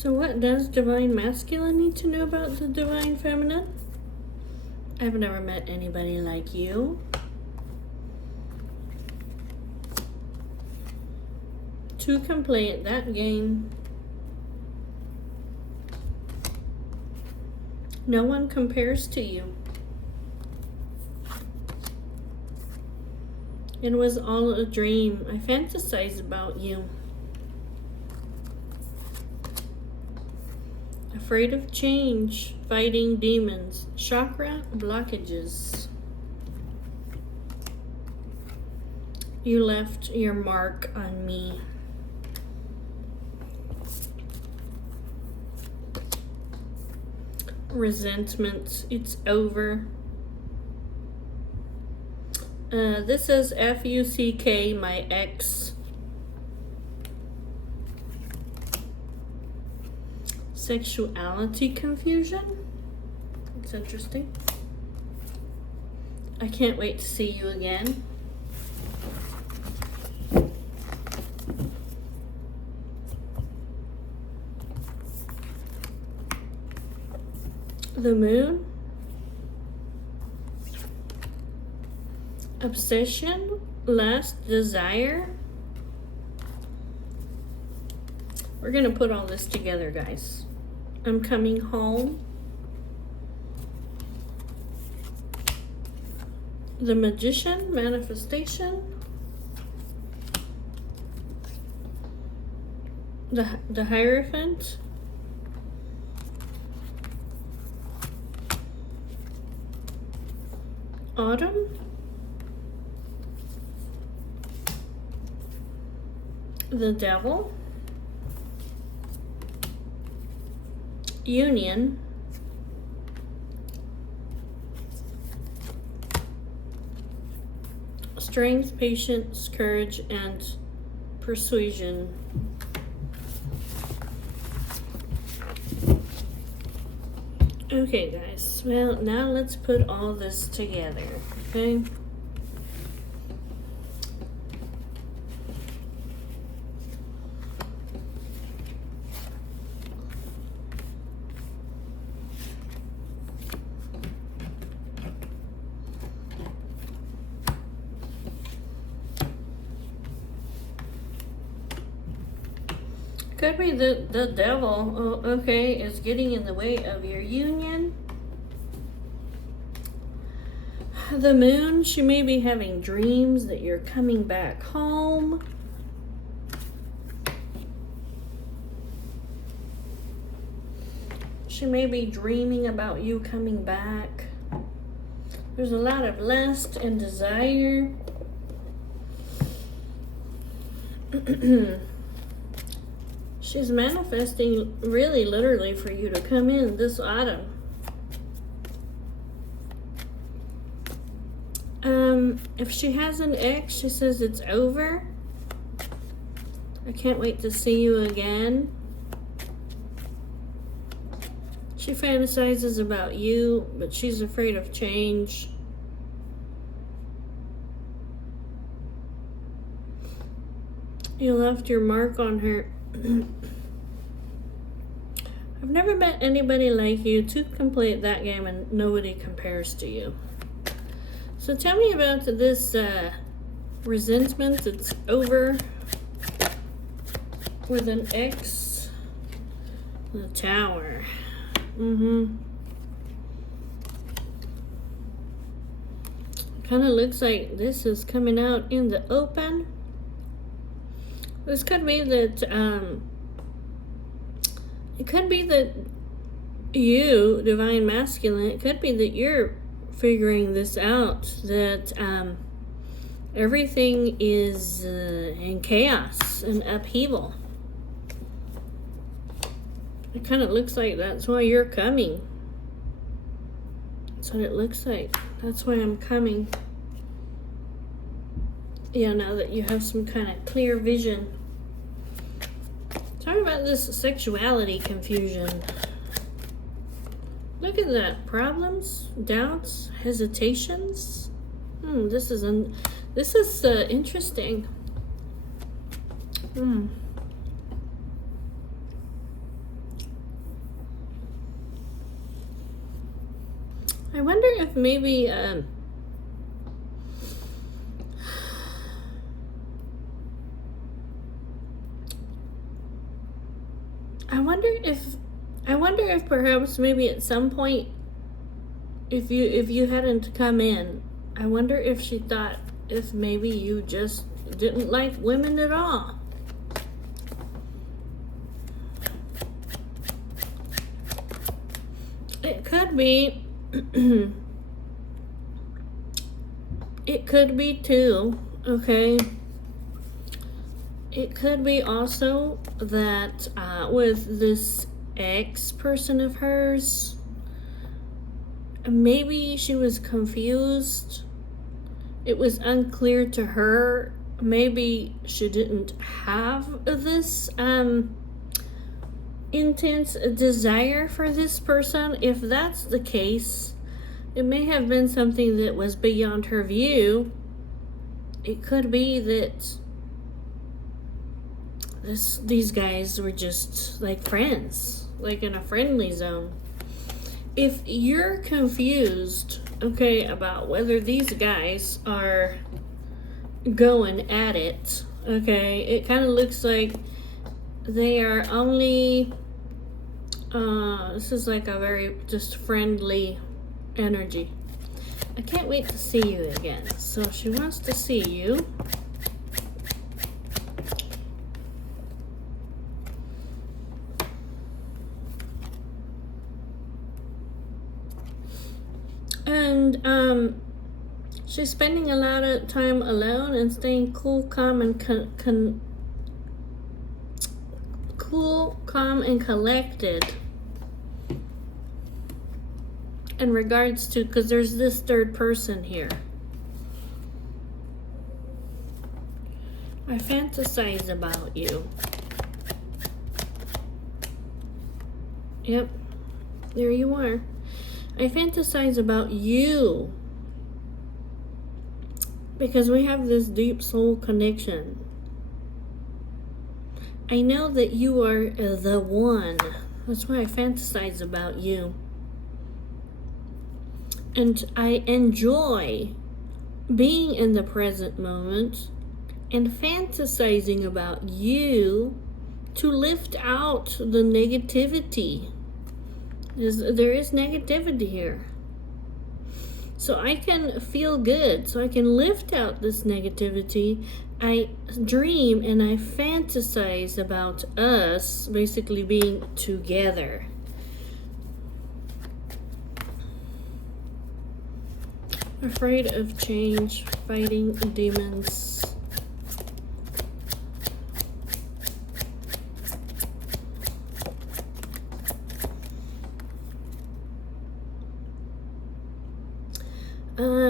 So what does Divine Masculine need to know about the Divine Feminine? I've never met anybody like you. Two can play at that game. No one compares to you. It was all a dream. I fantasize about you. Afraid of change, fighting demons, chakra blockages. You left your mark on me. Resentment, it's over. This is F-U-C-K, my ex. Sexuality confusion. It's interesting. I can't wait to see you again. The moon. Obsession, lust, desire. We're gonna put all this together, guys. I'm coming home. The Magician, manifestation. The Hierophant. Autumn. The Devil. Union. Strength, patience, courage, and persuasion. Okay, guys. Well, now let's put all this together, okay? Could be the devil, okay, is getting in the way of your union. The moon, she may be having dreams that you're coming back home. She may be dreaming about you coming back. There's a lot of lust and desire. She's manifesting really literally for you to come in this autumn. If she has an ex, she says it's over. I can't wait to see you again. She fantasizes about you, but she's afraid of change. You left your mark on her. I've never met anybody like you. Two can play at that game and nobody compares to you. So tell me about this resentment that's over with an ex. The Tower. Kind of looks like this is coming out in the open. This could be that, it could be that you, Divine Masculine, it could be that you're figuring this out, that everything is in chaos and upheaval. It kind of looks like that's why you're coming. That's what it looks like. That's why I'm coming. Yeah, now that you have some kind of clear vision. Talk about this sexuality confusion. Look at that. Problems, doubts, hesitations. This is interesting. I wonder if maybe I wonder if perhaps maybe at some point, if you hadn't come in, I wonder if she thought if maybe you just didn't like women at all. It could be. It could be too, okay? It could be also that with this ex person of hers, maybe she was confused. It was unclear to her. Maybe she didn't have this intense desire for this person. If that's the case, it may have been something that was beyond her view. It could be that these guys were just like friends, like in a friendly zone. If you're confused, okay, about whether these guys are going at it, okay, it kind of looks like they are only, this is like a very just friendly energy. I can't wait to see you again. So she wants to see you. And she's spending a lot of time alone and staying cool, calm, and collected in regards to, because there's this third person here. I fantasize about you. Yep, there you are. I fantasize about you because we have this deep soul connection. I know that you are the one. That's why I fantasize about you. And I enjoy being in the present moment and fantasizing about you to lift out the negativity. There is negativity here. So I can feel good. So I can lift out this negativity. I dream and I fantasize about us basically being together. Afraid of change, fighting demons.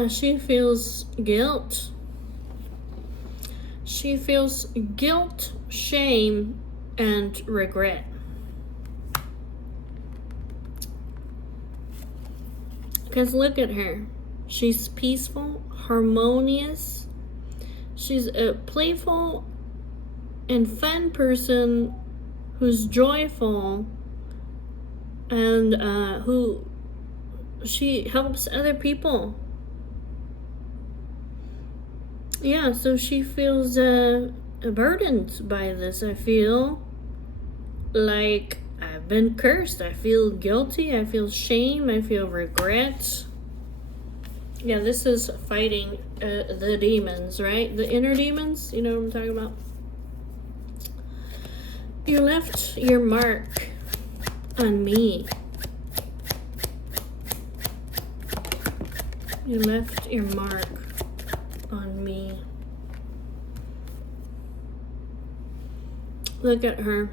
She feels guilt. She feels guilt, shame, and regret. Because look at her. She's peaceful, harmonious. She's a playful and fun person who's joyful and who she helps other people. Yeah, so she feels burdened by this. I feel like I've been cursed. I feel guilty. I feel shame. I feel regret. Yeah, this is fighting the demons, right? The inner demons. You know what I'm talking about? You left your mark on me. You left your mark on me. Look at her.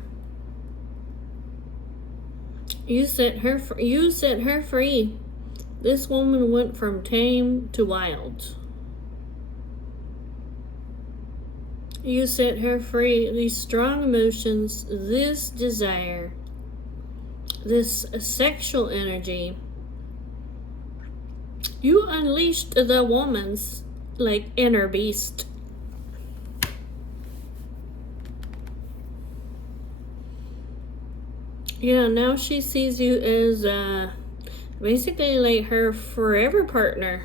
You set her free. This woman went from tame to wild. You set her free. These strong emotions, this desire, this sexual energy. You unleashed the woman's inner beast. Yeah, now she sees you as Basically, like her forever partner.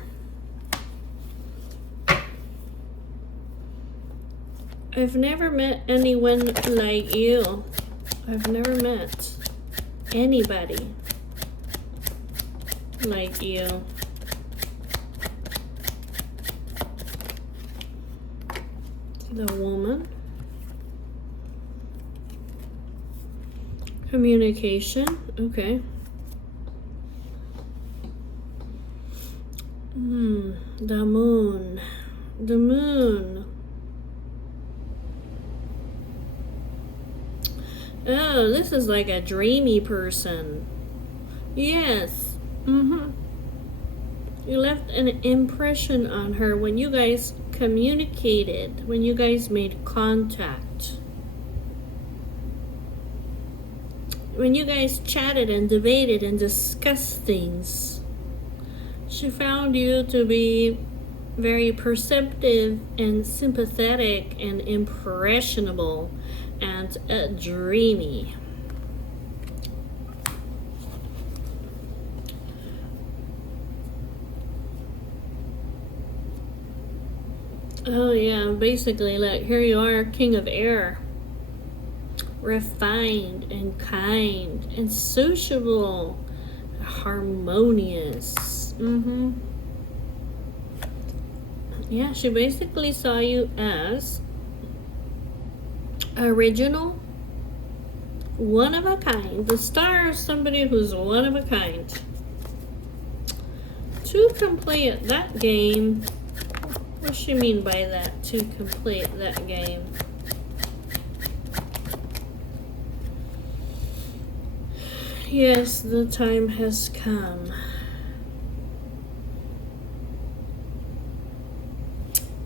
I've never met anyone like you. I've never met anybody like you. The woman. Communication. Okay. The moon. The moon. Oh, this is like a dreamy person. Yes. You left an impression on her when you guys communicated, when you guys made contact. When you guys chatted and debated and discussed things. She found you to be very perceptive and sympathetic and impressionable and dreamy. Oh yeah, basically, like, here you are, king of air. Refined and kind and sociable, harmonious. Yeah, she basically saw you as original, one of a kind. The star is somebody who's one of a kind. To complete that game, what does she mean by that? To complete that game. Yes, the time has come.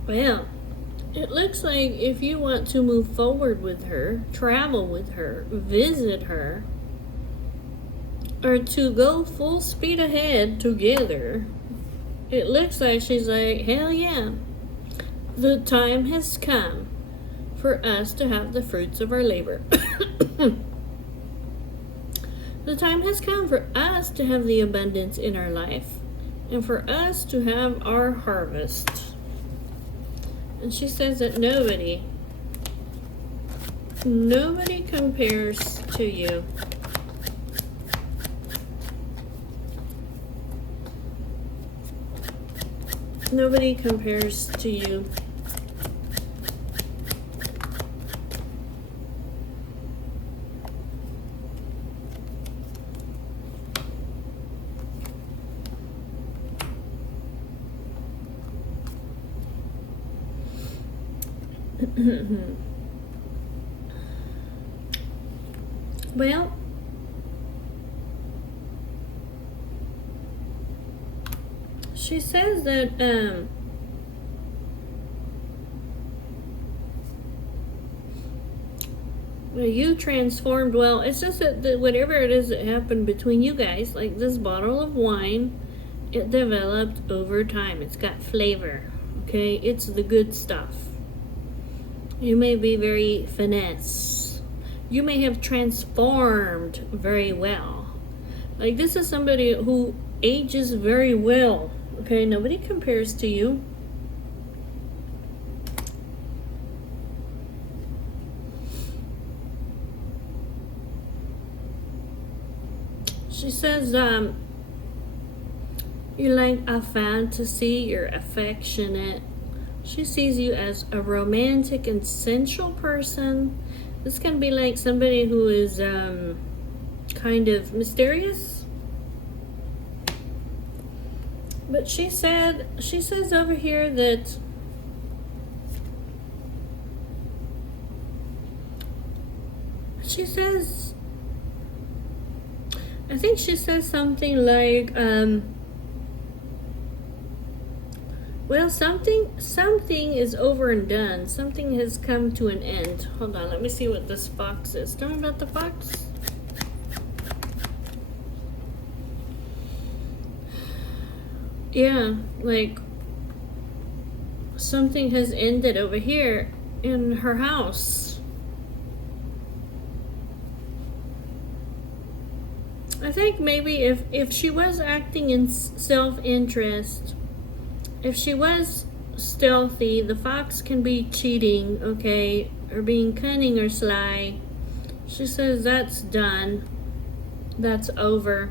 Well, it looks like if you want to move forward with her, travel with her, visit her, or to go full speed ahead together, it looks like she's like, hell yeah, the time has come for us to have the fruits of our labor. The time has come for us to have the abundance in our life and for us to have our harvest. And she says that nobody compares to you. Nobody compares to you. Well, she says that you transformed. Well, it's just that whatever it is that happened between you guys, like this bottle of wine, it developed over time. It's got flavor. Okay, it's the good stuff. You may be very finesse. You may have transformed very well. Like, this is somebody who ages very well. Okay, nobody compares to you. She says, you're like a fantasy, you're affectionate. She sees you as a romantic and sensual person. This can be like somebody who is kind of mysterious. But she says over here that I think she says something like, well, something is over and done. Something has come to an end. Hold on, let me see what this fox is. Tell me about the fox. Yeah, like something has ended over here in her house. I think maybe if she was acting in self-interest, if she was stealthy, the fox can be cheating, okay, or being cunning or sly. She says that's done. That's over.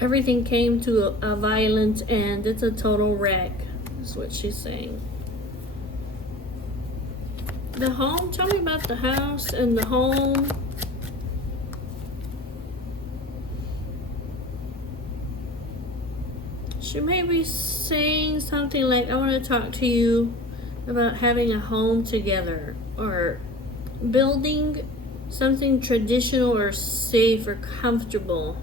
Everything came to a violent end. It's a total wreck. That's what she's saying. The home, tell me about the house and the home. She may be saying something like, I want to talk to you about having a home together, or building something traditional or safe or comfortable.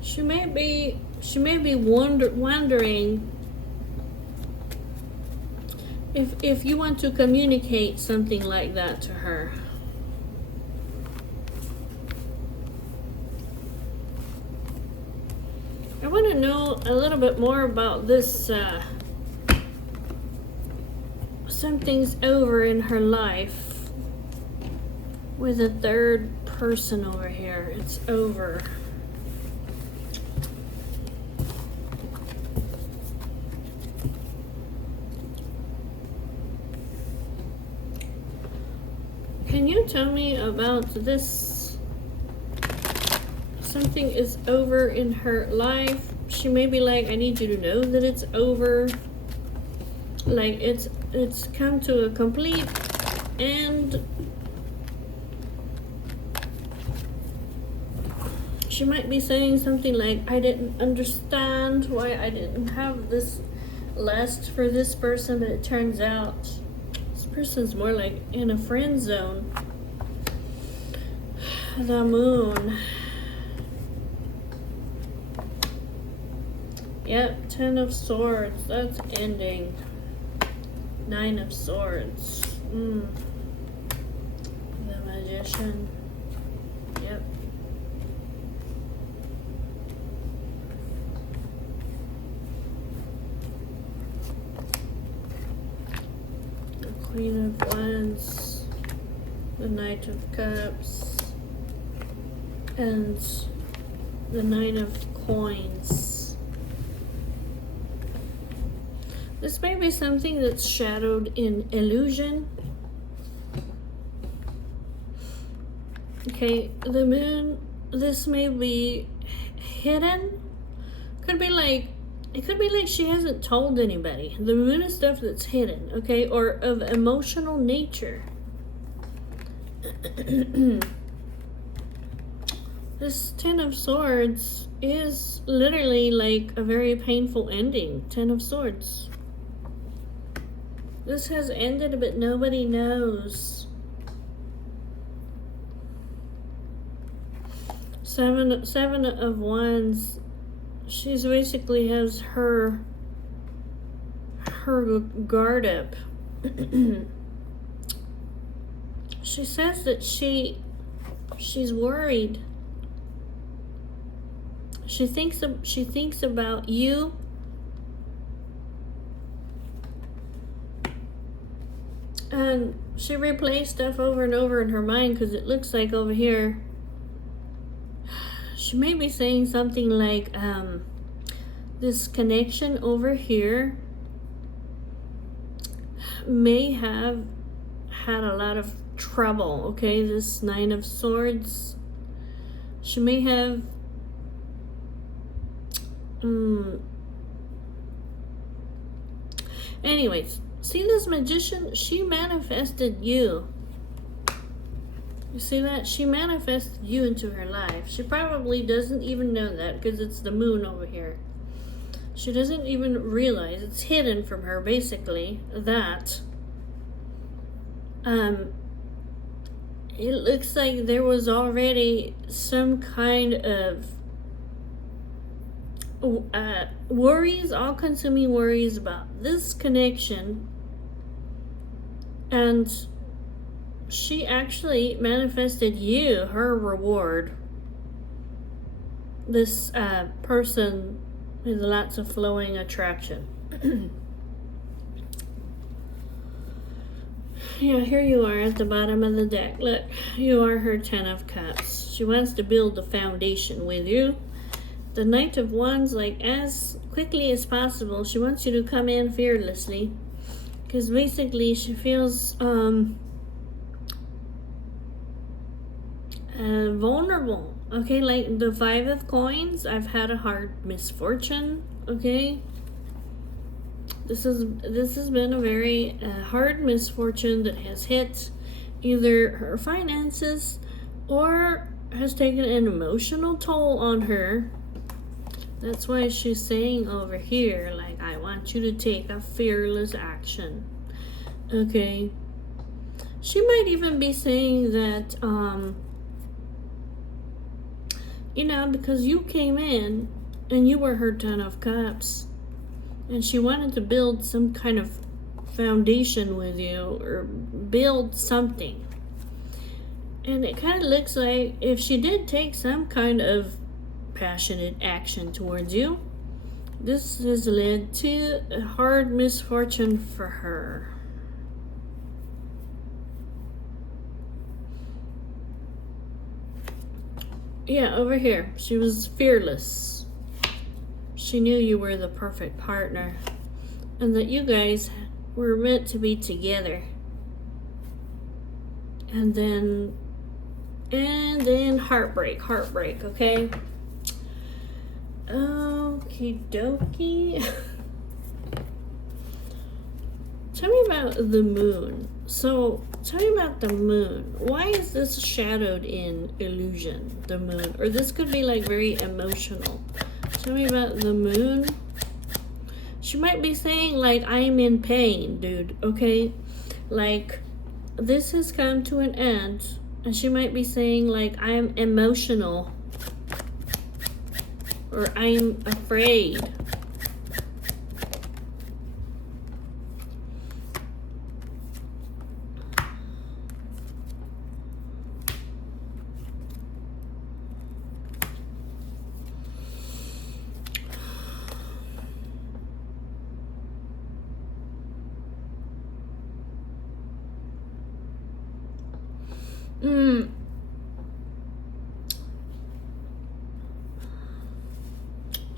She may be wondering if you want to communicate something like that to her. I want to know a little bit more about this. Something's over in her life with a third person over here. It's over. Can you tell me about this? Something is over in her life. She may be like, I need you to know that it's over. Like it's come to a complete end. She might be saying something like, I didn't understand why I didn't have this lust for this person, but it turns out person's more like in a friend zone. The moon. Yep, 10 of Swords. That's ending. 9 of Swords. The Magician. Yep. Queen of Wands, the Knight of Cups, and the Nine of Coins. This may be something that's shadowed in illusion. Okay, the moon, this may be hidden. Could be like, it could be like she hasn't told anybody. The moon is stuff that's hidden, okay, or of emotional nature. This 10 of Swords is literally like a very painful ending. 10 of Swords. This has ended, but nobody knows. 7 of Wands. She's basically has her guard up. She says that she's worried. She thinks about you. And she replays stuff over and over in her mind because it looks like over here she may be saying something like, this connection over here may have had a lot of trouble, okay? This 9 of Swords. She may have anyways, see this Magician? She manifested you. You see that? She manifested you into her life. She probably doesn't even know that because it's the moon over here. She doesn't even realize, it's hidden from her basically, that it looks like there was already some kind of worries, all-consuming worries about this connection, and she actually manifested you, her reward. This person with lots of flowing attraction. Yeah, here you are at the bottom of the deck. Look, you are her 10 of Cups. She wants to build a foundation with you. The Knight of Wands, like, as quickly as possible, she wants you to come in fearlessly. Because basically, she feels vulnerable. Okay, like the 5 of Coins, I've had a hard misfortune. Okay, this has been a very hard misfortune that has hit either her finances or has taken an emotional toll on her. That's why she's saying over here, like, I want you to take a fearless action. Okay, she might even be saying that you know, because you came in and you were her 10 of Cups, and she wanted to build some kind of foundation with you or build something. And it kind of looks like if she did take some kind of passionate action towards you, this has led to a hard misfortune for her. Yeah, over here, she was fearless. She knew you were the perfect partner and that you guys were meant to be together. And then heartbreak, okay? Okie dokie. Tell me about the moon. So, tell me about the moon. Why is this shadowed in illusion, the moon? Or this could be like very emotional. Tell me about the moon. She might be saying like, I'm in pain, dude, okay? Like, this has come to an end. And she might be saying like, I'm emotional. Or I'm afraid.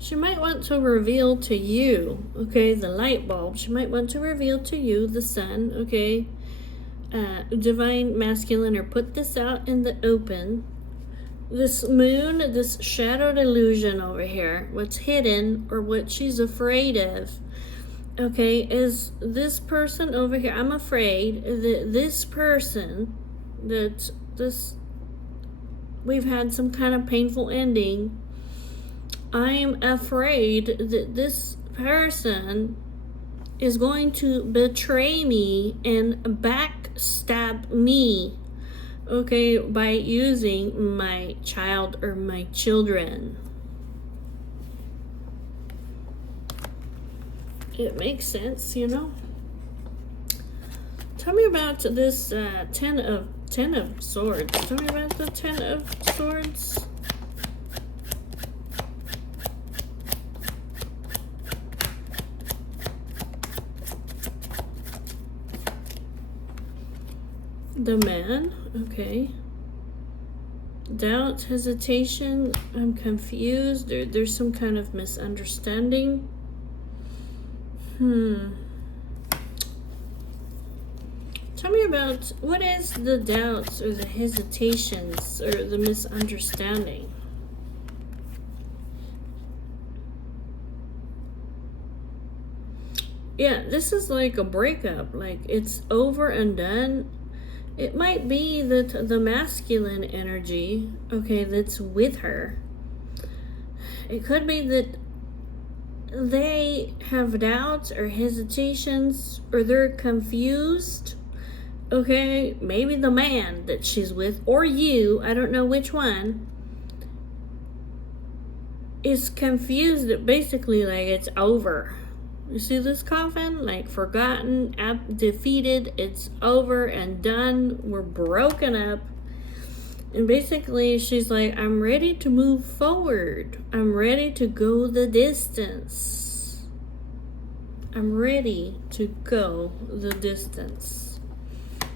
She might want to reveal to you, okay, the light bulb. She might want to reveal to you the sun, okay, divine masculine, or put this out in the open. This moon, this shadowed illusion over here, what's hidden or what she's afraid of, okay, is this person over here. I'm afraid that this person, that this, we've had some kind of painful ending. I'm afraid that this person is going to betray me and backstab me, okay, by using my child or my children. It makes sense, you know. Tell me about this 10 of Swords. Tell me about the 10 of Swords. The Man, okay. Doubt, hesitation, I'm confused. There's some kind of misunderstanding. Tell me about what is the doubts or the hesitations or the misunderstanding. Yeah, this is like a breakup. Like it's over and done. It might be that the masculine energy, okay, that's with her. It could be that they have doubts or hesitations or they're confused. Okay, maybe the man that she's with or you, I don't know which one, is confused that basically like it's over. You see this coffin? Like forgotten, defeated, it's over and done. We're broken up. And basically she's like, I'm ready to move forward. I'm ready to go the distance. I'm ready to go the distance.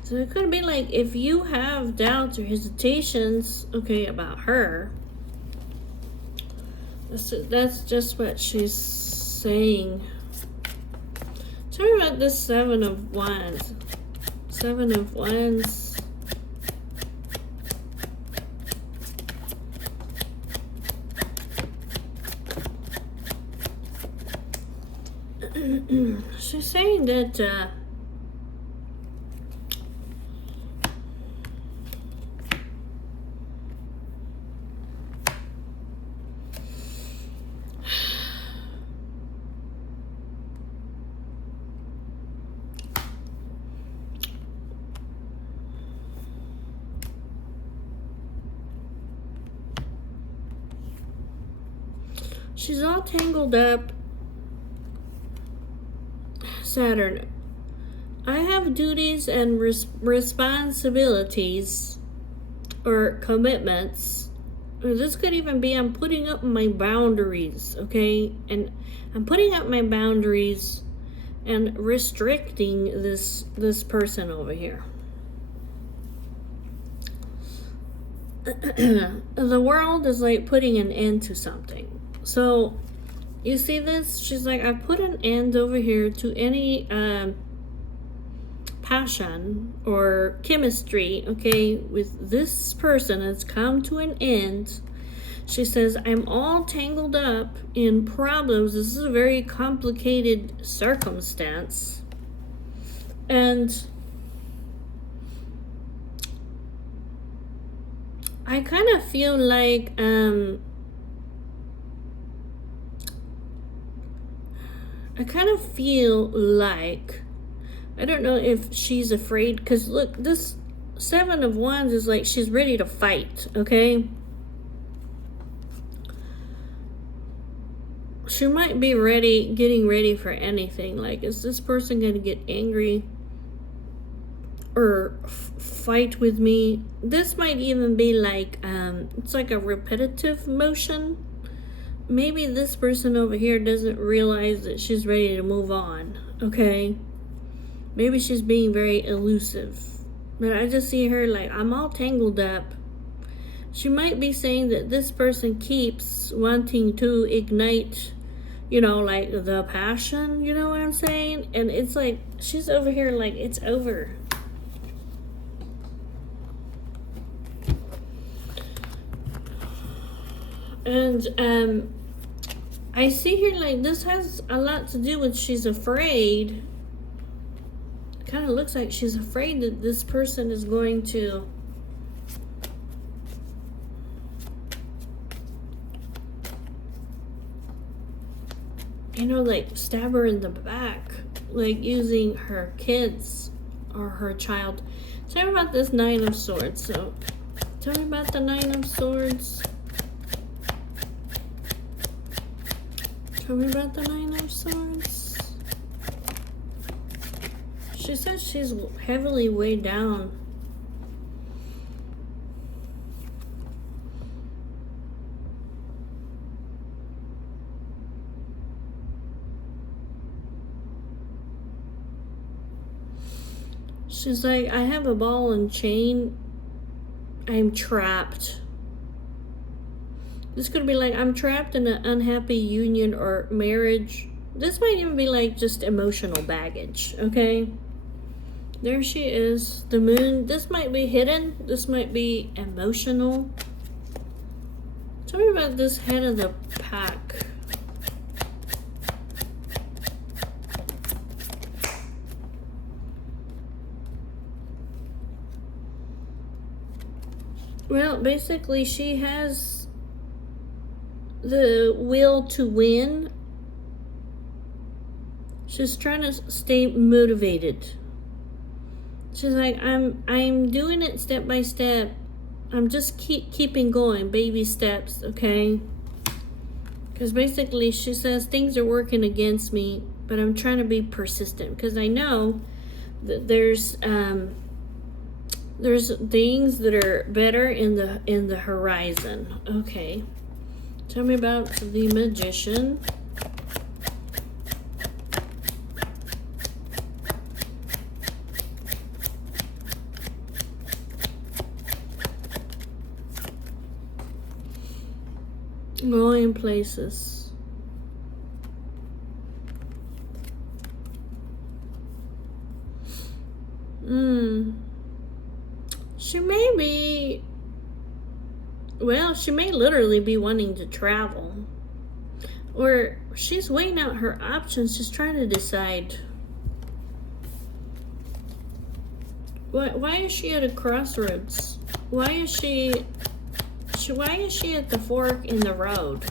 So it could be like if you have doubts or hesitations, okay, about her. That's just what she's saying. Tell me about this Seven of Wands. Seven of Wands. She's saying that she's all tangled up. Saturn. I have duties and responsibilities or commitments. Or this could even be I'm putting up my boundaries, okay? And I'm putting up my boundaries and restricting this person over here. The world is like putting an end to something. So you see this? She's like, I put an end over here to any passion or chemistry, okay, with this person. It's come to an end. She says, I'm all tangled up in problems. This is a very complicated circumstance. And I kind of feel like I don't know if she's afraid, because look, this Seven of Wands is like she's ready to fight, okay? She might be getting ready for anything. Like, is this person going to get angry or fight with me? This might even be like, it's like a repetitive motion. Maybe this person over here doesn't realize that she's ready to move on, okay? Maybe she's being very elusive. But I just see her like, I'm all tangled up. She might be saying that this person keeps wanting to ignite, you know, like the passion, you know what I'm saying? And it's like, she's over here like, it's over. And I see here like this has a lot to do with she's afraid. Kind of looks like she's afraid that this person is going to like stab her in the back, like using her kids or her child. Tell me about this Nine of Swords. So tell me about the Nine of Swords. Tell me about the Nine of Swords. She says she's heavily weighed down. She's like, I have a ball and chain. I'm trapped. This could be like, I'm trapped in an unhappy union or marriage. This might even be like just emotional baggage, okay? There she is, the Moon. This might be hidden. This might be emotional. Tell me about this Head of the Pack. Well, basically she has the will to win. She's trying to stay motivated. She's like, I'm doing it step by step. I'm just keeping going, baby steps, okay? Because basically she says things are working against me, but I'm trying to be persistent because I know that there's things that are better in the horizon. Okay. Tell me about the Magician. Going places. She may be, well, she may literally be wanting to travel. Or she's weighing out her options, just trying to decide. Why is she at a crossroads? Why is she at the fork in the road?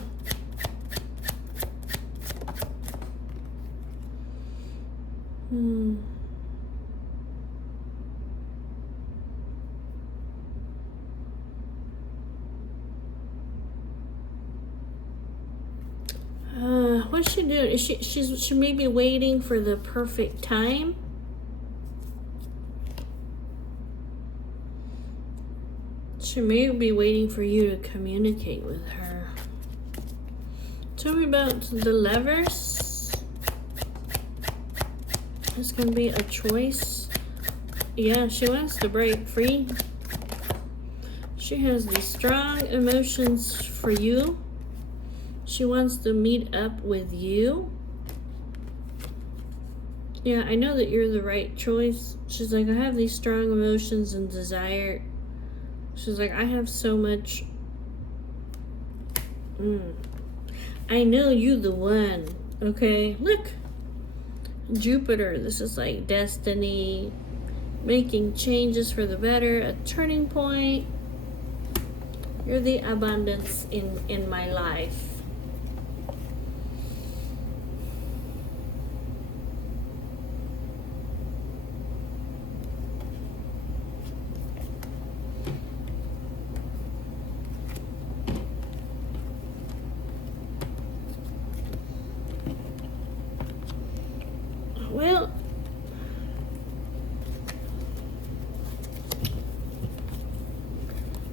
What's she doing? Is she may be waiting for the perfect time? She may be waiting for you to communicate with her. Tell me about the Lovers. It's gonna be a choice. Yeah, she wants to break free. She has these strong emotions for you. She wants to meet up with you. Yeah, I know that you're the right choice. She's like, I have these strong emotions and desire. She's like, I have so much. I know you the one. Okay, look. Jupiter, this is like destiny. Making changes for the better. A turning point. You're the abundance in my life. Well,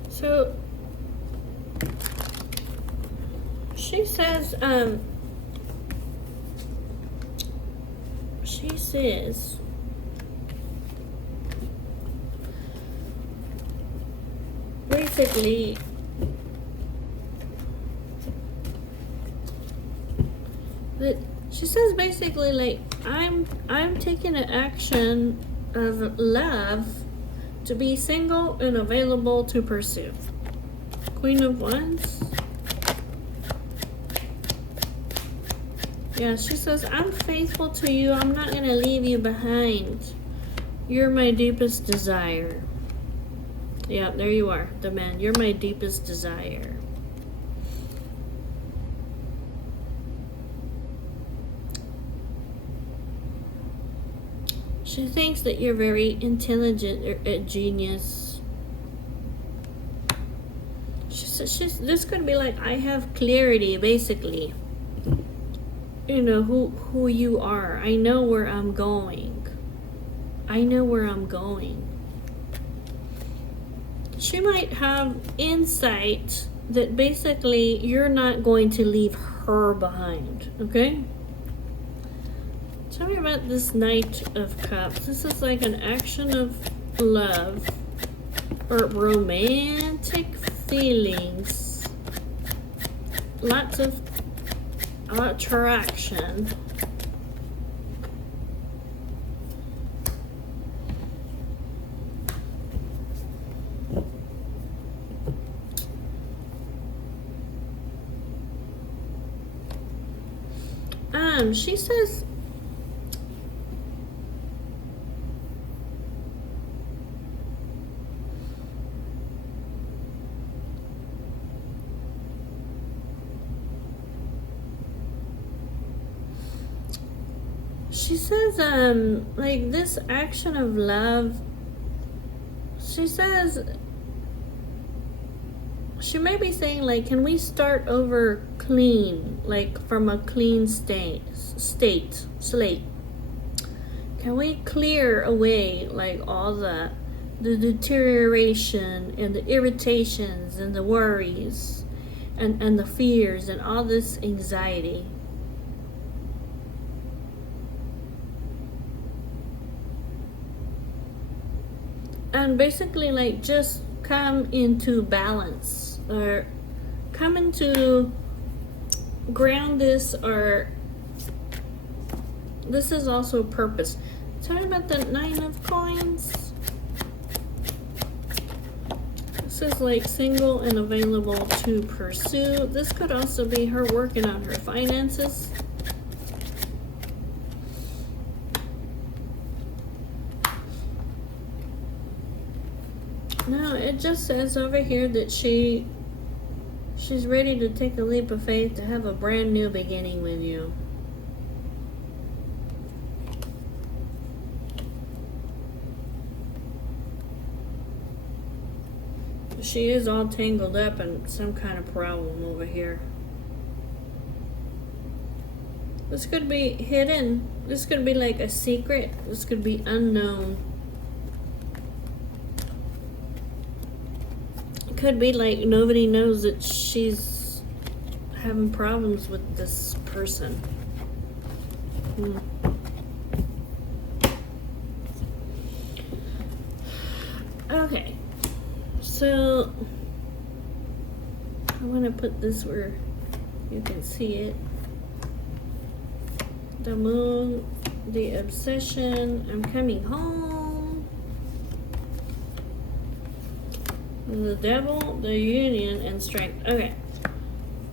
so she says, basically, that she says basically like, I'm taking an action of love to be single and available to pursue. Queen of Wands. Yeah, she says, I'm faithful to you. I'm not going to leave you behind. You're my deepest desire. Yeah, there you are, the man. You're my deepest desire. She thinks that you're very intelligent or a genius. This could be like, I have clarity, basically. You know who you are. I know where I'm going. I know where I'm going. She might have insight that basically you're not going to leave her behind, okay? Tell me about this Knight of Cups. This is like an action of love or romantic feelings. Lots of attraction. She says like this action of love, she says she may be saying like, can we start over clean, like from a clean slate? Can we clear away like all the deterioration and the irritations and the worries and the fears and all this anxiety? And basically like just come into balance or come into ground this, or this is also purpose. Tell me about the Nine of Coins. This is like single and available to pursue. This could also be her working on her finances. No, it just says over here that she's ready to take a leap of faith to have a brand new beginning with you. She is all tangled up in some kind of problem over here. This could be hidden. This could be like a secret. This could be unknown. It could be like nobody knows that she's having problems with this person. Okay. So I want to put this where you can see it. The moon, the obsession, I'm coming home. The devil, the union, and strength. Okay.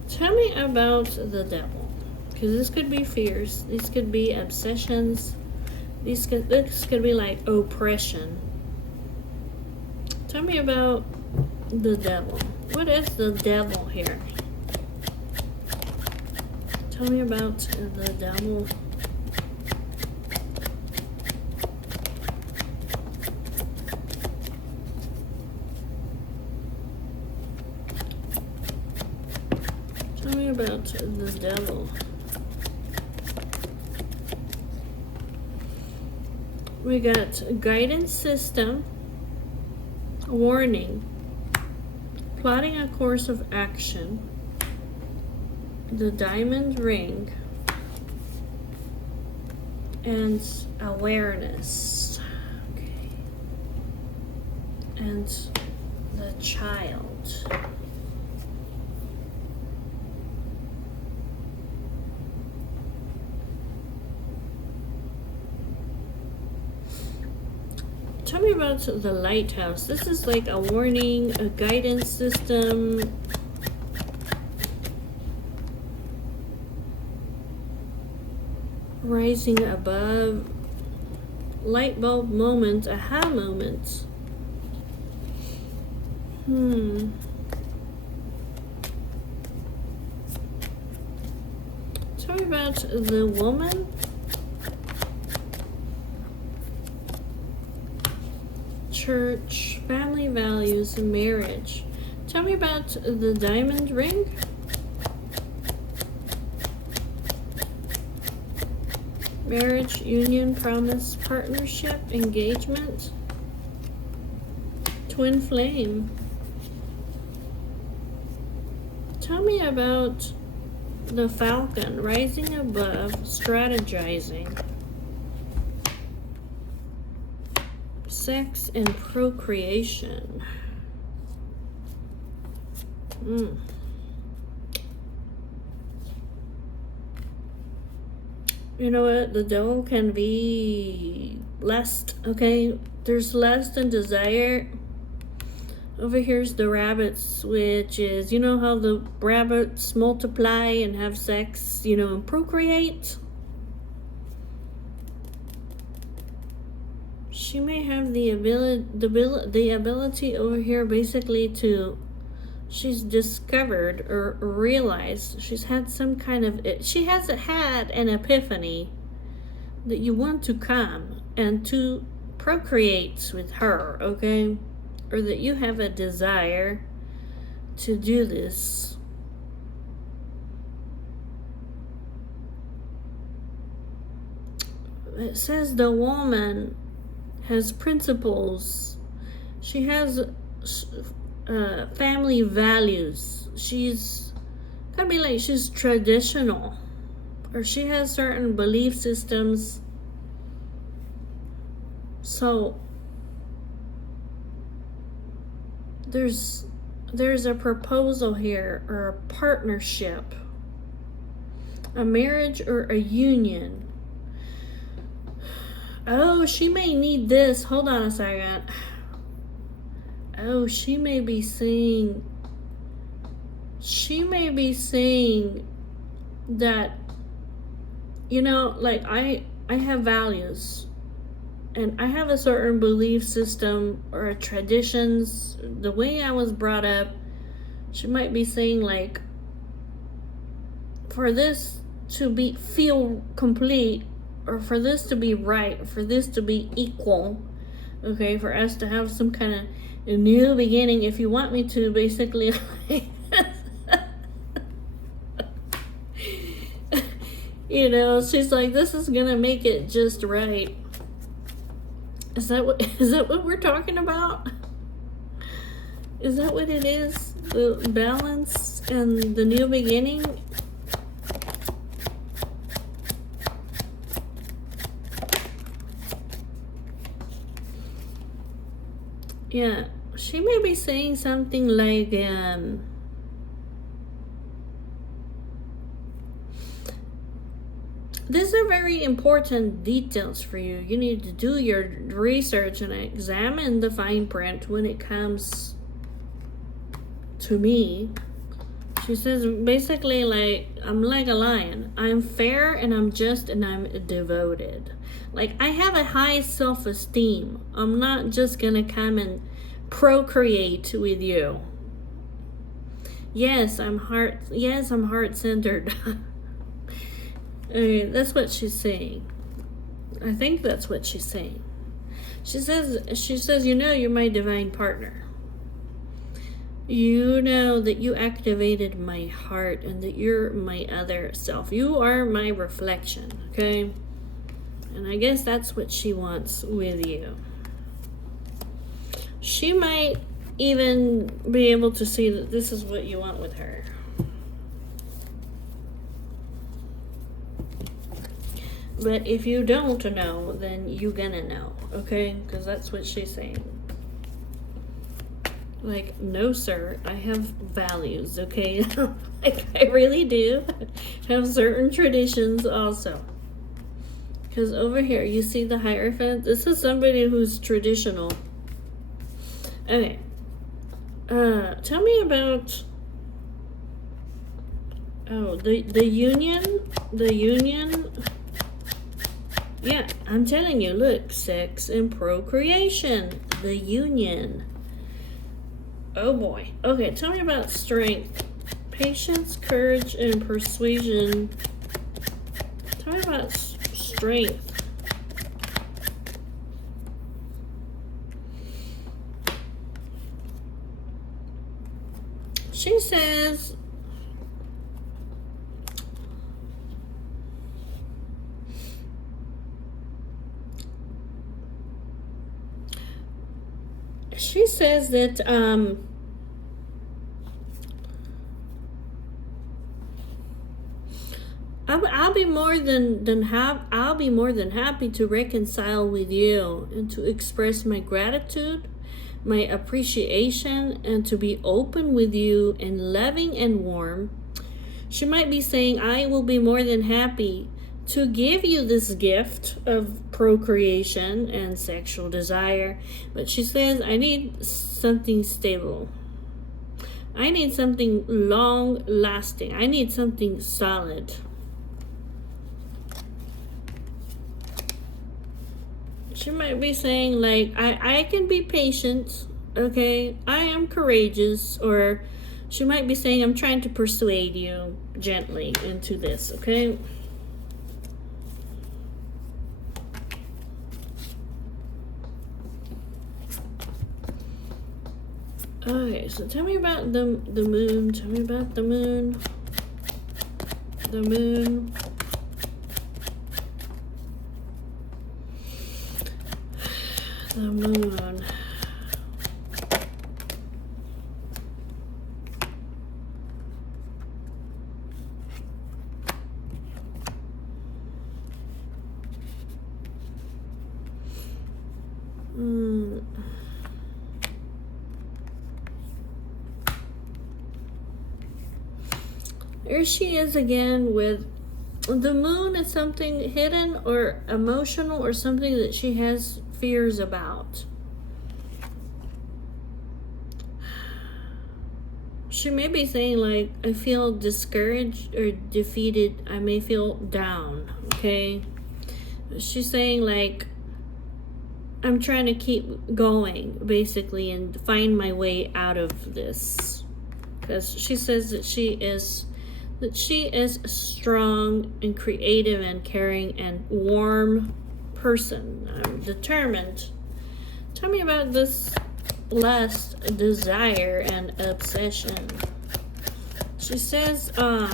Tell me about the devil. Because this could be fears. These could be obsessions. This could be like oppression. Tell me about the devil. What is the devil here? Tell me about the devil. Tell me about the devil. We got a guidance system, warning, plotting a course of action, the diamond ring, and awareness. Okay. And the child. Tell me about the lighthouse. This is like a warning, a guidance system. Rising above. Light bulb moment, aha moment. Tell me about the woman. Church, family values, and marriage. Tell me about the diamond ring. Marriage, union, promise, partnership, engagement. Twin flame. Tell me about the falcon, rising above, strategizing. Sex and procreation. You know what? The devil can be lust, okay? There's lust and desire. Over here's the rabbits, which is, you know how the rabbits multiply and have sex, you know, and procreate? She may have the ability over here basically to, she's discovered or realized, she's had some kind of, she has had an epiphany that you want to come and to procreate with her, okay? Or that you have a desire to do this. It says the woman has principles. She has family values. She's gotta be like, she's traditional, or she has certain belief systems. So there's a proposal here, or a partnership. A marriage or a union. Oh, she may need this. Hold on a second. Oh, she may be saying that, you know, like I have values and I have a certain belief system or traditions, the way I was brought up. She might be saying, like, for this to feel complete, or for this to be right, for this to be equal, okay, for us to have some kind of new beginning, if you want me to basically you know, she's like, this is gonna make it just right. Is that what we're talking about? Is that what it is? The balance and the new beginning? Yeah, she may be saying something like, these are very important details for you. You need to do your research and examine the fine print when it comes to me. She says basically, like, I'm like a lion. I'm fair and I'm just and I'm devoted. Like, I have a high self-esteem. I'm not just gonna come and procreate with you. Yes, I'm heart-centered. That's what she's saying. I think that's what she's saying. She says, you know, you're my divine partner. You know that you activated my heart and that you're my other self. You are my reflection, okay? And I guess that's what she wants with you. She might even be able to see that this is what you want with her. But if you don't know, then you gonna know, okay? Because that's what she's saying. Like, no, sir, I have values, okay? Like, I really do have certain traditions also. Because over here, you see the Hierophant? This is somebody who's traditional. Okay. Tell me about... Oh, the union? The union... Yeah, I'm telling you, look, sex and procreation. The union. Oh boy. Okay, tell me about strength. Patience, courage, and persuasion. Tell me about strength. She says... She says that I'll be more than happy to reconcile with you and to express my gratitude, my appreciation, and to be open with you and loving and warm. She might be saying, I will be more than happy to give you this gift of procreation and sexual desire. But she says, I need something stable. I need something long lasting. I need something solid. She might be saying, like, I can be patient, okay? I am courageous. Or she might be saying, I'm trying to persuade you gently into this, okay? Okay, so tell me about the moon. Tell me about the moon. The moon. The moon. Here she is again with the moon is something hidden or emotional or something that she has fears about. She may be saying, like, I feel discouraged or defeated. I may feel down, okay? She's saying, like, I'm trying to keep going, basically, and find my way out of this. Because she says that she is a strong and creative and caring and warm person. I'm determined. Tell me about this lust, desire, and obsession. She says, hold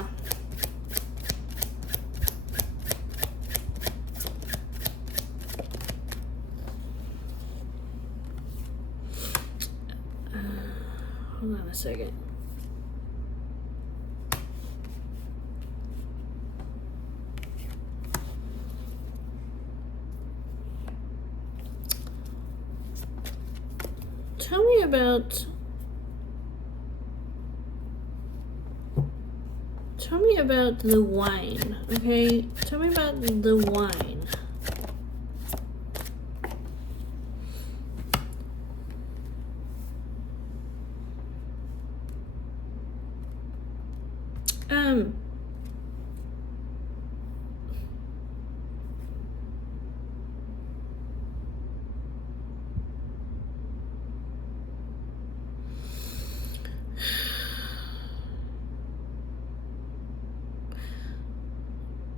on a second. Tell me about the wine, okay? Tell me about the wine.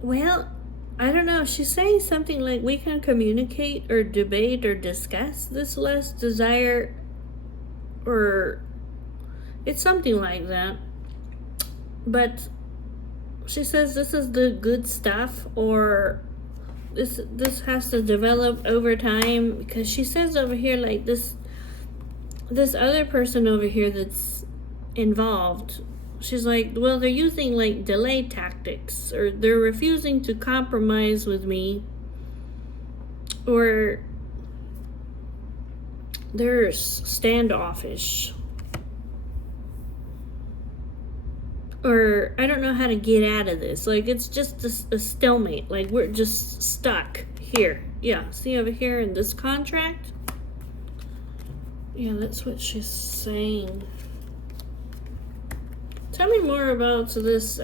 Well, I don't know. She's saying something like we can communicate or debate or discuss this lust, desire, or it's something like that. But she says this is the good stuff, or this has to develop over time, because she says over here, like, this other person over here that's involved, she's like, well, they're using like delay tactics, or they're refusing to compromise with me, or they're standoffish, or I don't know how to get out of this. Like, it's just a stalemate. Like, we're just stuck here. Yeah, see over here in this contract? Yeah, that's what she's saying. Tell me more about this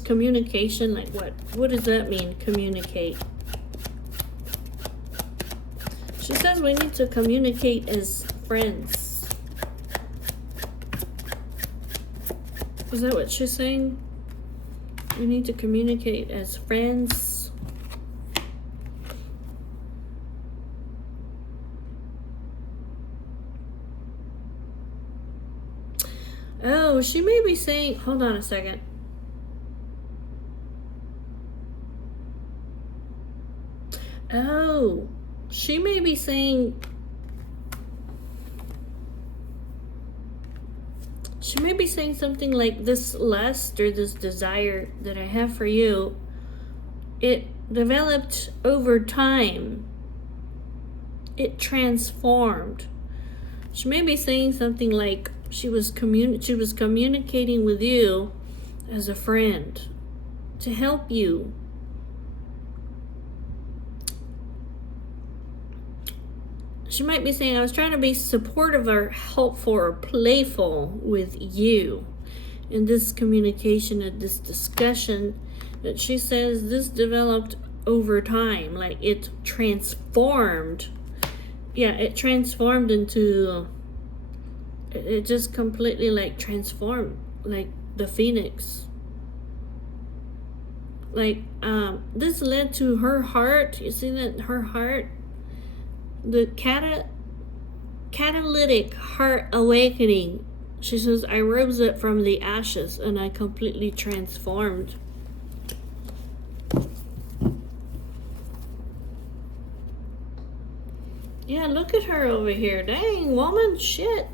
communication. Like, what does that mean, communicate? She says we need to communicate as friends. Is that what she's saying? We need to communicate as friends. Oh, she may be saying, hold on a second. Oh, she may be saying, something like, this lust or this desire that I have for you, it developed over time. It transformed. She may be saying something like, she was communicating with you as a friend to help you. She might be saying, I was trying to be supportive or helpful or playful with you in this communication and this discussion. That she says this developed over time. Like, it transformed. Yeah, it transformed into... It just completely, like, transformed. Like the phoenix. Like, this led to her heart. You see that? Her heart... The catalytic heart awakening. She says, I rose up from the ashes and I completely transformed. Yeah, look at her over here. Dang, woman, shit.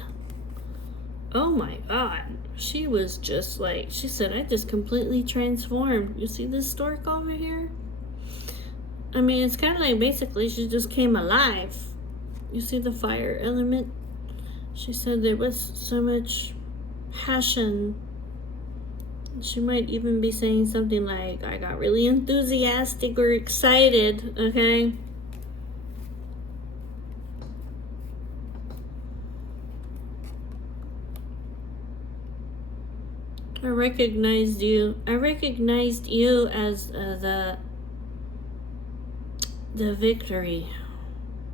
Oh my God. She was just like, she said, I just completely transformed. You see this stork over here? I mean, it's kind of like basically she just came alive. You see the fire element? She said there was so much passion. She might even be saying something like, I got really enthusiastic or excited, okay? I recognized you. I recognized you as the victory.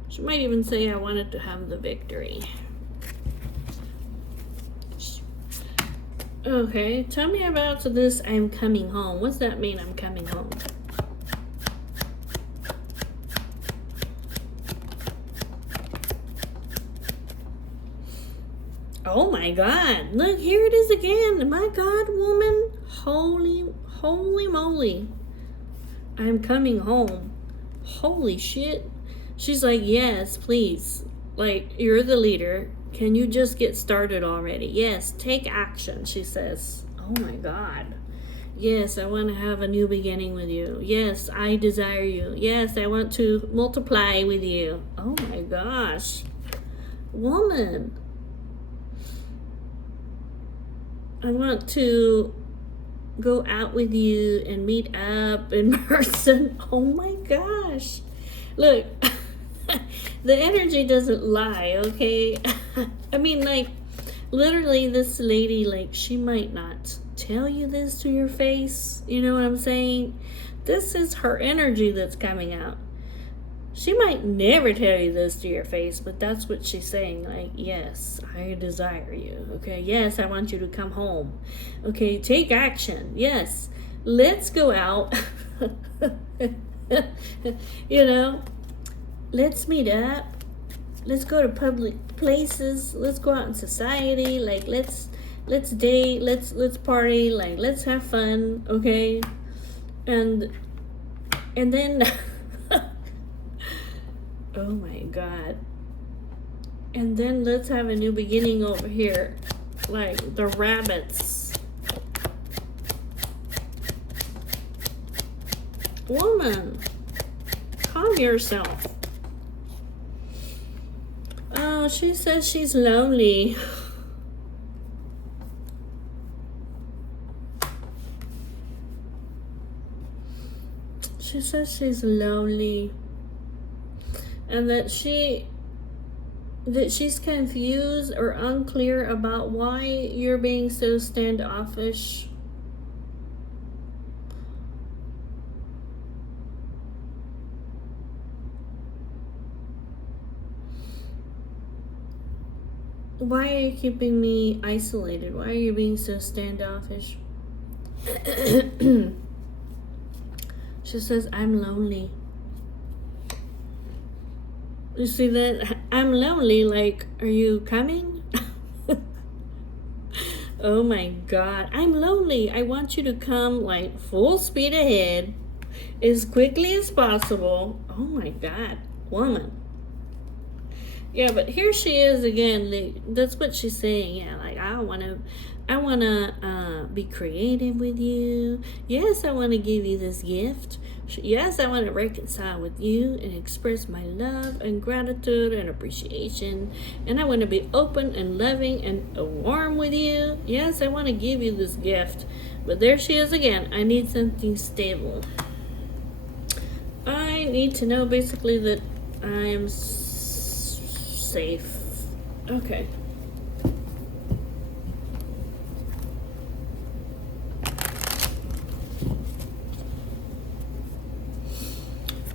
She might even say, I wanted to have the victory. Okay, tell me about this I'm coming home. What's that mean, I'm coming home? Oh my God, look, here it is again. My God, woman, holy moly. I'm coming home. Holy shit. She's like, yes, please. Like, you're the leader. Can you just get started already? Yes, take action, she says. Oh my God. Yes, I want to have a new beginning with you. Yes, I desire you. Yes, I want to multiply with you. Oh my gosh. Woman. I want to go out with you and meet up in person. Oh my gosh. Look. The energy doesn't lie, okay? I mean, like, literally this lady, like, she might not tell you this to your face. You know what I'm saying? This is her energy that's coming out. She might never tell you this to your face, but that's what she's saying. Like, yes, I desire you. Okay, yes, I want you to come home. Okay, take action. Yes, let's go out. You know? Let's meet up. Let's go to public places. Let's go out in society. Like, let's date. Let's party. Like, let's have fun. Okay, and then oh my God. And then let's have a new beginning over here, like the rabbits. Woman, calm yourself. Oh, she says she's lonely. She says she's lonely. And that she's confused or unclear about why you're being so standoffish. Why are you keeping me isolated? Why are you being so standoffish? She says, I'm lonely. You see that? I'm lonely. Like, are you coming? Oh my God. I'm lonely. I want you to come like full speed ahead as quickly as possible. Oh my God. Woman. Yeah, but here she is again. Like, that's what she's saying. Yeah, like, I wanna be creative with you. Yes, I want to give you this gift. Yes, I want to reconcile with you and express my love and gratitude and appreciation. And I want to be open and loving and warm with you. Yes, I want to give you this gift. But there she is again. I need something stable. I need to know basically that I'm safe. Okay.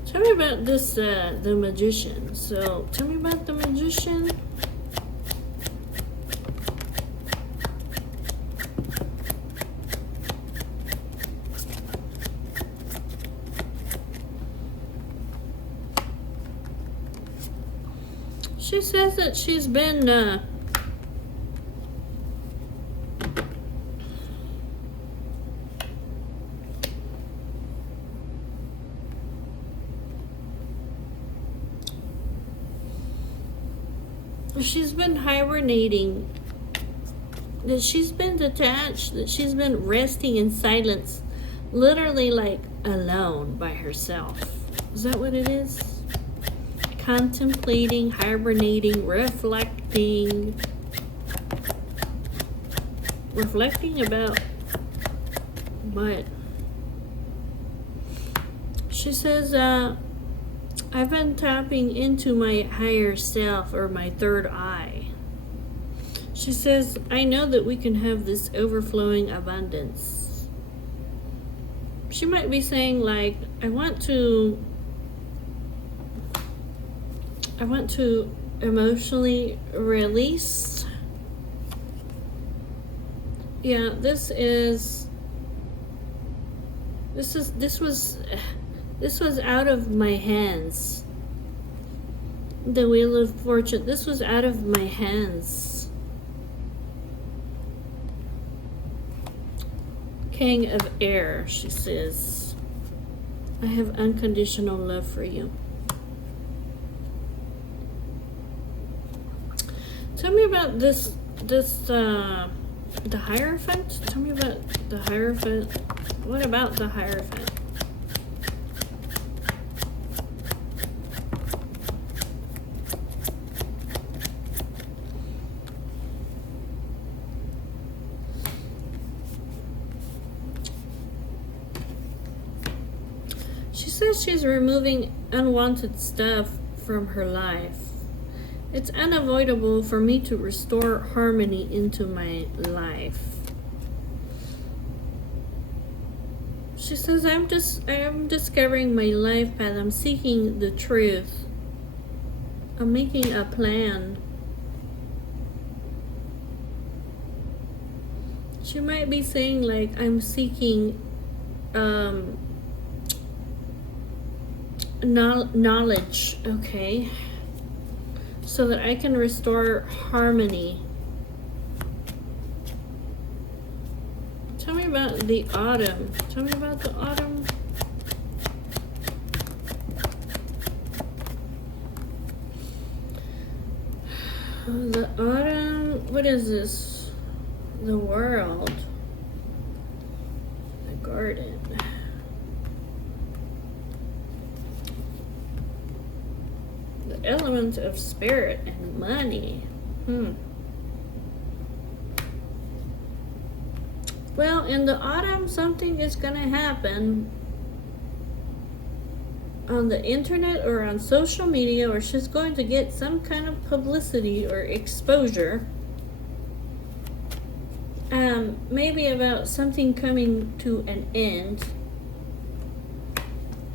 Tell me about this, the magician. So, tell me about the magician. She says that she's been, she's been hibernating, that she's been detached, that she's been resting in silence, literally like alone by herself. Is that what it is? Contemplating, hibernating, reflecting about But she says, I've been tapping into my higher self, or my third eye. She says, I know that we can have this overflowing abundance. She might be saying, like, I want to emotionally release. Yeah, this was out of my hands. The Wheel of Fortune. This was out of my hands. King of Air, she says. I have unconditional love for you. Tell me about the Hierophant? Tell me about the Hierophant. What about the Hierophant? She says she's removing unwanted stuff from her life. It's unavoidable for me to restore harmony into my life. She says, I am discovering my life path. I'm seeking the truth. I'm making a plan. She might be saying, like, I'm seeking knowledge, okay? So that I can restore harmony. Tell me about the autumn. Tell me about the autumn. The autumn, what is this? The world. The garden. The element of spirit and money. Well, in the autumn, something is going to happen on the internet or on social media, or she's going to get some kind of publicity or exposure. Maybe about something coming to an end.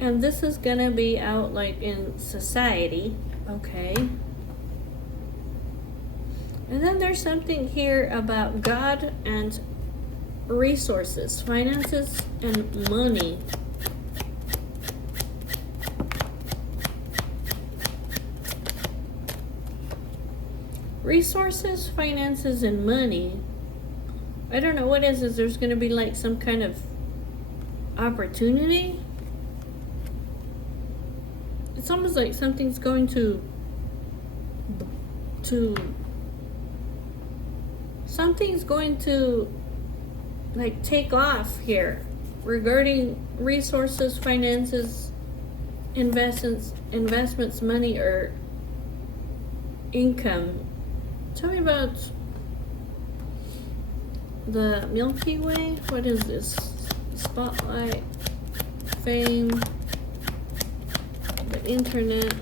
And this is going to be out, like, in society. Okay. And then there's something here about God and resources, finances, and money. Resources, finances, and money. I don't know what is this. There's going to be, like, some kind of opportunity. It's almost like something's going to like take off here regarding resources, finances, investments, money, or income. Tell me about the Milky Way. What is this? Spotlight, fame, the internet.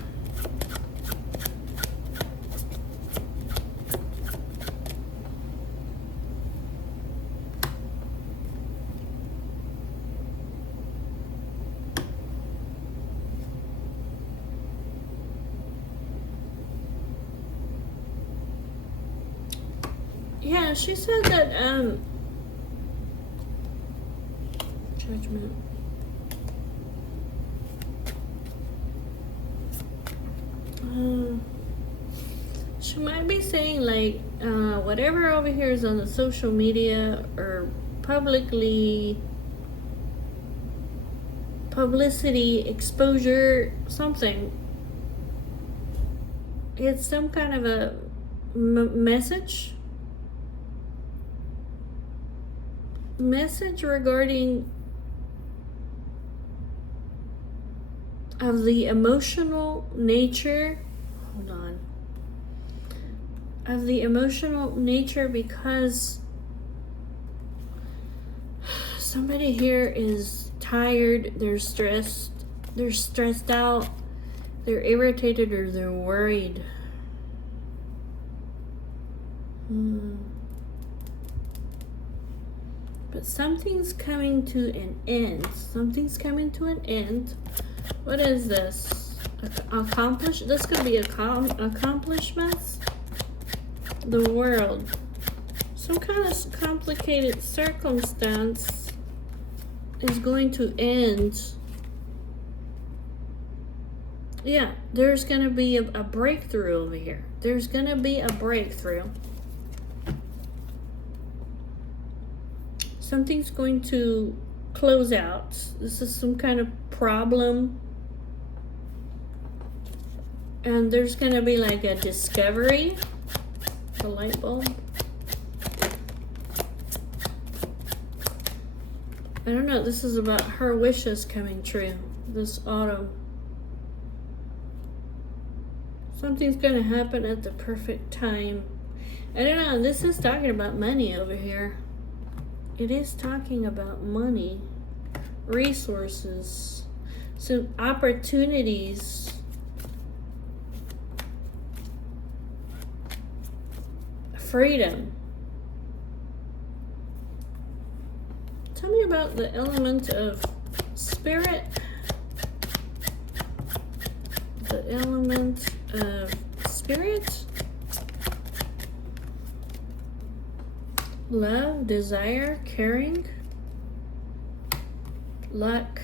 Yeah, she said that judgment. She might be saying, like, whatever over here is on the social media or publicity, exposure, something. It's some kind of a message regarding of the emotional nature. Hold on. Of the emotional nature, because somebody here is tired, they're stressed out, they're irritated, or they're worried. But something's coming to an end. Something's coming to an end. What is this? This could be accomplishments. The world. Some kind of complicated circumstance is going to end. Yeah, there's going to be a breakthrough over here. There's going to be a breakthrough. Something's going to close out. This is some kind of problem. And there's going to be like a discovery. The light bulb. I don't know. This is about her wishes coming true this autumn. Something's going to happen at the perfect time. I don't know. This is talking about money over here. It is talking about money, resources, some opportunities. Freedom. Tell me about the element of spirit. The element of spirit. Love, desire, caring, luck.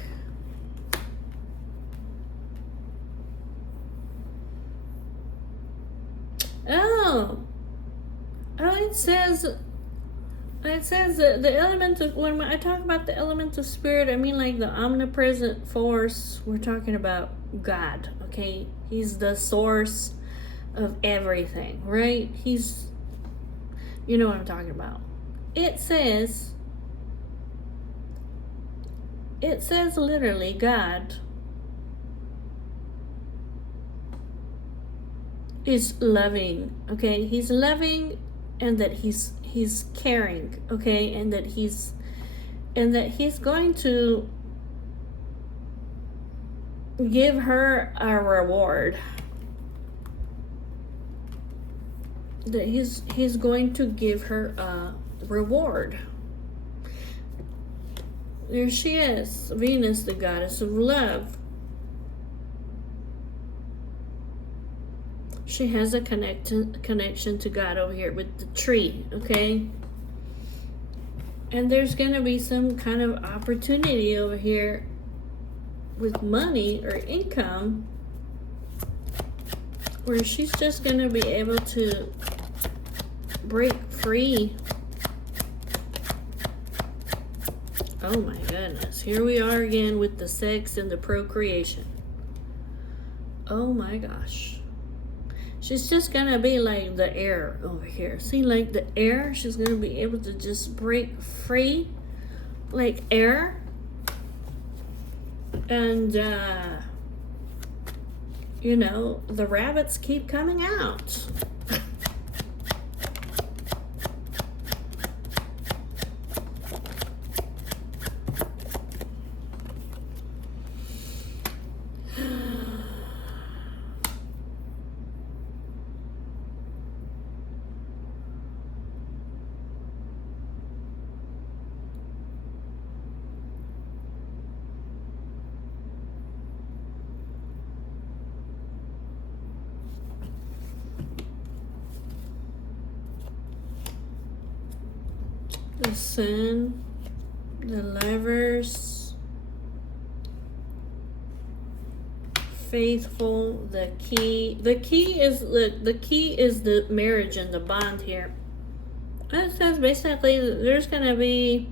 It says that the element of, when I talk about the element of spirit, I mean like the omnipresent force. We're talking about God, okay? He's the source of everything, right? You know what I'm talking about. It says literally God is loving, okay? He's loving, and that he's caring, okay? And that he's going to give her a reward. That he's going to give her a reward. There she is, Venus, the goddess of love. She has a connection to God over here with the tree, okay? And there's going to be some kind of opportunity over here with money or income where she's just going to be able to break free. Oh my goodness. Here we are again with the sex and the procreation. Oh my gosh. She's just going to be like the air over here. See, like the air? She's going to be able to just break free like air. And, you know, the rabbits keep coming out. The Sun, the Lovers, Faithful, the Key. The key is the marriage and the bond here. It says basically that there's gonna be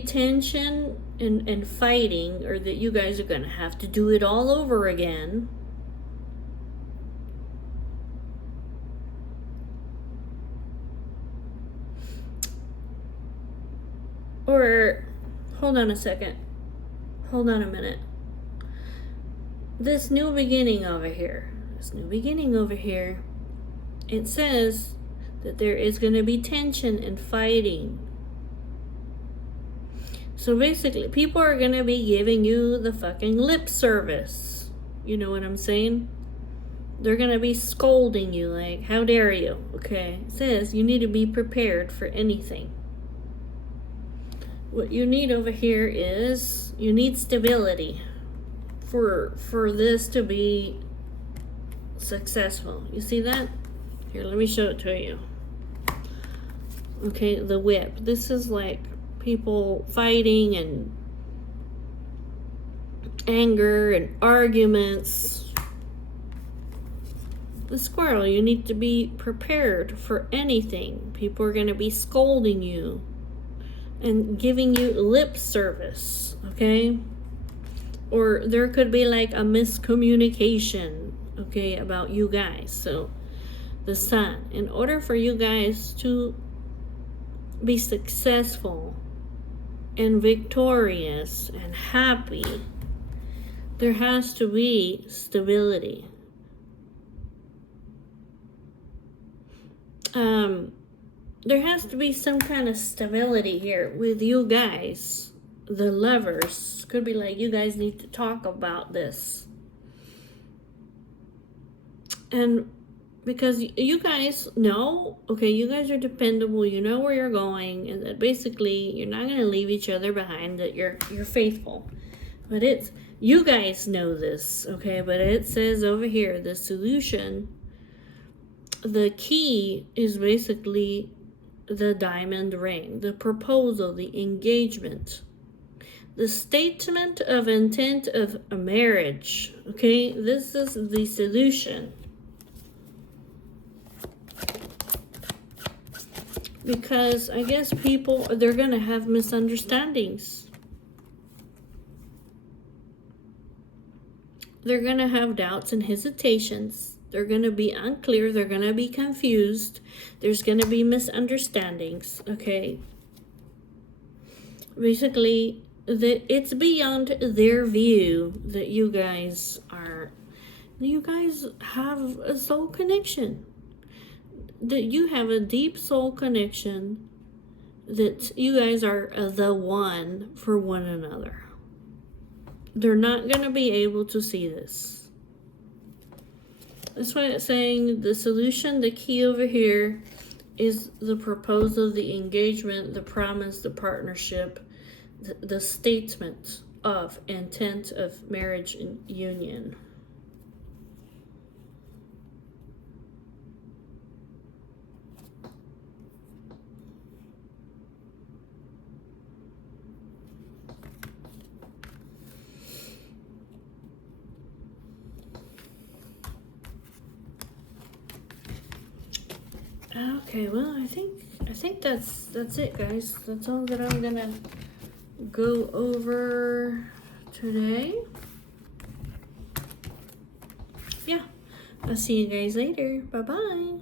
tension and fighting, or that you guys are gonna have to do it all over again. Or, hold on a second. Hold on a minute. This new beginning over here. It says that there is going to be tension and fighting. So basically, people are gonna be giving you the fucking lip service. You know what I'm saying? They're gonna be scolding you like, how dare you? Okay, it says you need to be prepared for anything. What you need over here is you need stability for this to be successful. You see that? Here, let me show it to you. Okay, the whip. This is like people fighting and anger and arguments. The squirrel, you need to be prepared for anything. People are going to be scolding you and giving you lip service, okay? Or there could be like a miscommunication, okay, about you guys. So the sun, in order for you guys to be successful and victorious and happy, there has to be stability. There has to be some kind of stability here with you guys, the lovers. Could be like, you guys need to talk about this. And because you guys know, okay, you guys are dependable, you know where you're going, and that basically you're not going to leave each other behind, that you're faithful. But it's, you guys know this, okay? But it says over here, the solution, the key is basically the diamond ring, the proposal, the engagement, the statement of intent of a marriage, okay? This is the solution. Because I guess people, they're going to have misunderstandings. They're going to have doubts and hesitations. They're going to be unclear. They're going to be confused. There's going to be misunderstandings, okay? Basically, it's beyond their view that you guys have a soul connection. That you have a deep soul connection, that you guys are the one for one another. They're not going to be able to see this. That's why it's saying the solution, the key over here, is the proposal, the engagement, the promise, the partnership, the statement of intent of marriage and union. Okay, well, I think that's it, guys. That's all that I'm gonna go over today. Yeah, I'll see you guys later. Bye bye.